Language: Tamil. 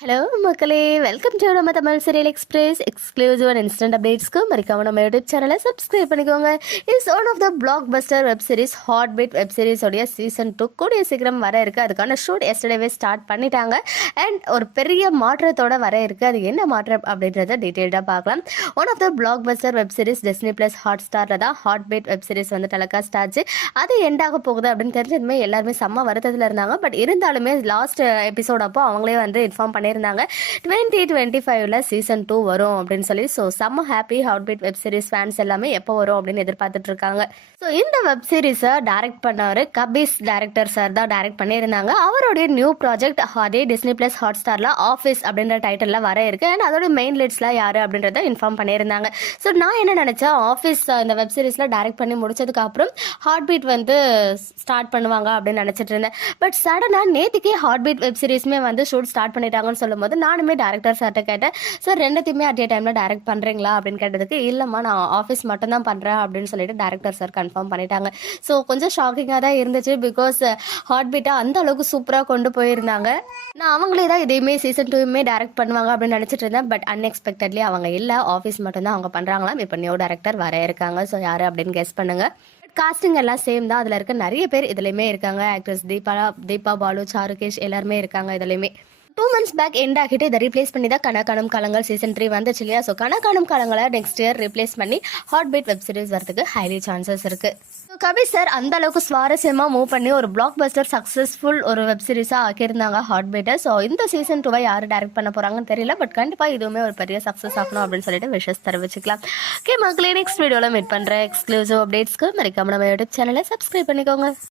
ஹலோ மக்களே. வெல்கம் டு நம்ம Tamil serial express exclusive and instant அப்டேட்ஸ்க்கு மறக்காம நம்ம யூடியூப் சேனலை சப்ஸ்கிரைப் பண்ணிக்கோங்க. Is one of the blockbuster web series heartbeat web சீரிஸோடைய season two கூடிய சீக்கிரம் வர இருக்கு. அதுக்கான ஷூட் எஸ்டர்டேவே ஸ்டார்ட் பண்ணிட்டாங்க. அண்ட் ஒரு பெரிய மாற்றத்தோட வர இருக்கு. அது என்ன மாற்றம் அப்படின்றத டீட்டெயில்டாக பார்க்கலாம். One of the blockbuster web series Disney plus hot ஸ்டாரில் தான் ஹாட் பீட் வெப் சீரிஸ் வந்து டெலகாஸ்ட் ஆச்சு. அது எண்ட் ஆக போகுது அப்படின்னு தெரிஞ்சதுமே எல்லாருமே செம்ம வருத்தத்தில் இருந்தாங்க. பட் இருந்தாலுமே லாஸ்ட் எபிசோட் அப்போ அவங்களே வந்து இன்ஃபார்ம் பண்ணியிருந்தாங்க. டுவெண்ட்டி டுவெண்ட்டி ஃபைவ்ல சீசன் டூ வரும் அப்படின்னு சொல்லி ஸோ செம்ம happy heartbeat web series fans எல்லாமே எப்போ வரும் அப்படின்னு எதிர்பார்த்துட்டு இருக்காங்க. ஸோ இந்த வெப் சீரிஸை டைரக்ட் பண்ணவர் கபீஸ் டைரக்டர் சார் தான் டைரக்ட் பண்ணியிருந்தாங்க. அவருடைய நியூ ப்ராஜெக்ட் அதே டிஸ்னி ப்ளஸ் ஹாட் ஸ்டாரில் ஆஃபீஸ் அப்படின்ற டைட்டிலில் வர இருக்கு. அண்ட் அதோட மெயின் லீட்ஸ்லாம் யார் அப்படின்றத இன்ஃபார்ம் பண்ணியிருந்தாங்க. ஸோ நான் என்ன நினச்சேன் ஆஃபீஸ் இந்த வெப் சீரிஸில் டைரக்ட் பண்ணி முடிச்சதுக்கு அப்புறம் ஹார்ட் பீட் வந்து ஸ்டார்ட் பண்ணுவாங்க அப்படின்னு நினச்சிட்டு இருந்தேன். பட் சடனாக நேற்றுக்கே ஹார்ட் பீட் வெப் சீரிஸுமே வந்து ஷூட் ஸ்டார்ட் பண்ணிட்டாங்கன்னு சொல்லும்போது நானுமே டேரக்டர் சார்கிட்ட கேட்டேன் சார் ரெண்டுத்தையுமே அட் ஏ டைமில் டேரக்ட் பண்ணுறீங்களா அப்படின்னு கேட்டதுக்கு இல்லைம்மா நான் ஆஃபீஸ் மட்டும் தான் பண்ணுறேன் அப்படின்னு சொல்லிட்டு டேரக்டர் சார் கன்ஃபார்ம் பண்ணிட்டாங்க. ஸோ கொஞ்சம் ஷாக்கிங்காக தான் இருந்துச்சு பிகாஸ் ஹார்ட் பீட்டை அந்த அளவுக்கு சூப்பராக கொண்டு போயிருந்தாங்க. நான் அவங்களே தான் இதையுமே சீசன் டூயுமே டேரக்ட் பண்ணுவாங்க அப்படின்னு நினச்சிட்டு இருந்தேன். பட் அன்எக்ஸ்பெக்டட்லி அவங்க இல்லை ஆஃபீஸ் மட்டும் தான் அவங்க பண்ணுறாங்களாம் இப்போ நியூ டேரக்டர் வர இருக்காங்க. ஸோ யார் அப்படின்னு கெஸ் பண்ணுங்க. காஸ்டிங் எல்லாம் சேம் தான். அதில் இருக்க நிறைய பேர் இதுலையுமே இருக்காங்க. ஆக்ட்ரஸ் தீபா தீபா பாலு சாருகேஷ் எல்லாருமே இருக்காங்க இதுலையுமே. டூ மந்த்ஸ் பேக் எண்ட் ஆகிட்டு இதை ரீப்ளேஸ் பண்ணி தான் கணக்கானம் காலங்கள் சீசன் த்ரீ வந்துச்சு இல்லையா? ஸோ கணக்கானம் காலங்களை நெக்ஸ்ட் இயர் ரீப்ளேஸ் பண்ணி ஹாட் பீட் வெப் சீரிஸ் வரதுக்கு ஹைலி சான்சஸ் இருக்கு. ஸோ கபீர் சார் அந்த அளவுக்கு சுவாரஸ்யமாக மூவ் பண்ணி ஒரு பிளாக் பஸ்டர் சக்ஸஸ்ஃபுல் ஒரு வெப் சீரிஸாக ஆக்கியிருந்தாங்க ஹாட் பீட்டை ஸோ இந்த சீசன் டூவை யார் டைரக்ட் பண்ண போகிறாங்கன்னு தெரியல பட் கண்டிப்பாக இதுவுமே ஒரு பெரிய சக்ஸஸ் ஆகணும் அப்படின்னு சொல்லிட்டு விஷஸ் தெரிவிச்சுக்கலாம். ஓகே மக்களே நெக்ஸ்ட் வீடியோவில் மீட் பண்ணுறேன் எக்ஸ்க்ளூசிவ் அப்டேட்ஸ்க்கு மறக்காம நம்ம யூடியூப் சேனலை சப்ஸ்கிரைப் பண்ணிக்கோங்க.